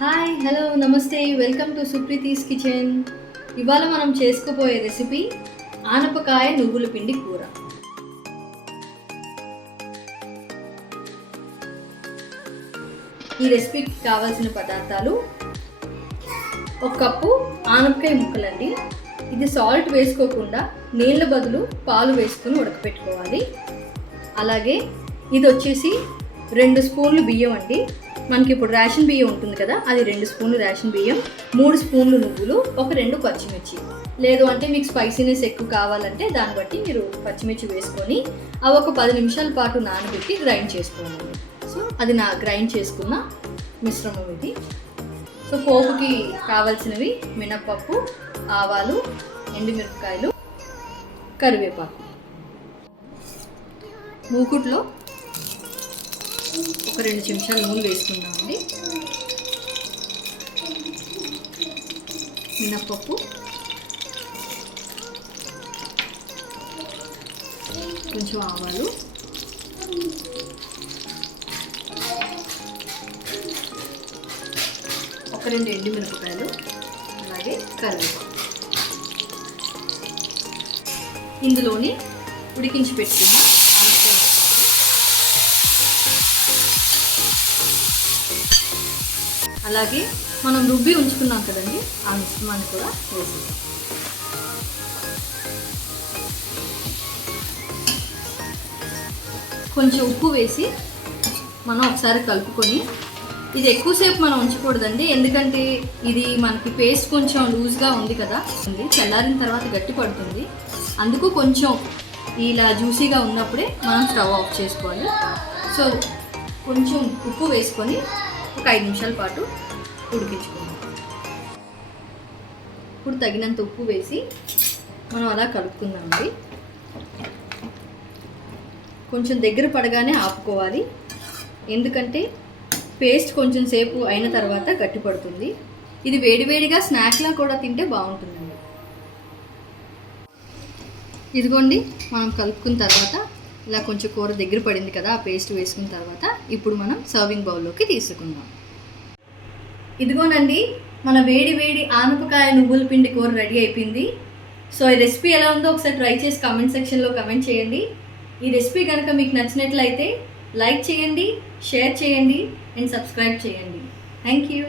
Hi hello నమస్తే welcome to సుప్రీతీస్ kitchen. ఇవాళ మనం చేసుకోబోయే రెసిపీ ఆనపకాయ నువ్వుల పిండి కూర. ఈ రెసిపీకి కావాల్సిన పదార్థాలు: ఒక కప్పు ఆనపకాయ ముక్కలండి. ఇది సాల్ట్ వేసుకోకుండా నీళ్ళ బదులు పాలు వేసుకుని ఉడకపెట్టుకోవాలి. అలాగే ఇది వచ్చేసి 2 స్పూన్లు బియ్యం అండి. మనకి ఇప్పుడు రేషన్ బియ్యం ఉంటుంది కదా, అది 2 స్పూన్లు రేషన్ బియ్యం, 3 స్పూన్లు నువ్వులు, ఒక 2 పచ్చిమిర్చి. లేదు అంటే మీకు స్పైసీనెస్ ఎక్కువ కావాలంటే దాన్ని బట్టి మీరు పచ్చిమిర్చి వేసుకొని అవి ఒక 10 నిమిషాల పాటు నానబెట్టి గ్రైండ్ చేసుకోవాలి. సో అది గ్రైండ్ చేసుకున్న మిశ్రమం ఇది. సో పోపుకి కావాల్సినవి మినప్పప్పు, ఆవాలు, ఎండుమిరపకాయలు, కరివేపాకు. మూకుట్లో ఒక 2 చెంచాలు నూనె వేసుకుందామండి. మినప్పప్పు, కొంచెం ఆవాలు, ఒక 2 ఎండుమిరపకాయలు, అలాగే కరివేపాకు. ఇందులోని ఉడికించి పెట్టుకున్న అలాగే మనం రుబ్బి ఉంచుకున్నాం కదండి, ఆ మిశ్రమాన్ని కూడా వేసేద్దాం. కొంచెం ఉప్పు వేసి మనం ఒకసారి కలుపుకొని, ఇది ఎక్కువసేపు మనం ఉంచకూడదండి, ఎందుకంటే ఇది మనకి పేస్ట్ కొంచెం లూజ్గా ఉంది కదా, చల్లారిన తర్వాత గట్టి పడుతుంది. అందుకు కొంచెం ఇలా జ్యూసీగా ఉన్నప్పుడే మనం స్టవ్ ఆఫ్ చేసుకోవాలి. సో కొంచెం ఉప్పు వేసుకొని ఒక 5 నిమిషాల పాటు ఉడికించుకుందాం. ఇప్పుడు తగినంత ఉప్పు వేసి మనం అలా కలుపుకుందామండి. కొంచెం దగ్గర పడగానే ఆపుకోవాలి, ఎందుకంటే పేస్ట్ కొంచెం సేపు అయిన తర్వాత గట్టి పడుతుంది. ఇది వేడివేడిగా స్నాక్లా కూడా తింటే బాగుంటుందండి. ఇదిగోండి, మనం కలుపుకున్న తర్వాత ఇలా కొంచెం కూర దగ్గర పడింది కదా, ఆ పేస్ట్ వేసుకున్న తర్వాత ఇప్పుడు మనం సర్వింగ్ బౌల్లోకి తీసుకుందాం. ఇదిగోనండి, మన వేడి వేడి ఆనపకాయ నువ్వుల పిండి కూర రెడీ అయిపోయింది. సో ఈ రెసిపీ ఎలా ఉందో ఒకసారి ట్రై చేసి కామెంట్ సెక్షన్లో కామెంట్ చేయండి. ఈ రెసిపీ కనుక మీకు నచ్చినట్లయితే లైక్ చేయండి, షేర్ చేయండి అండ్ సబ్స్క్రైబ్ చేయండి. Thank you.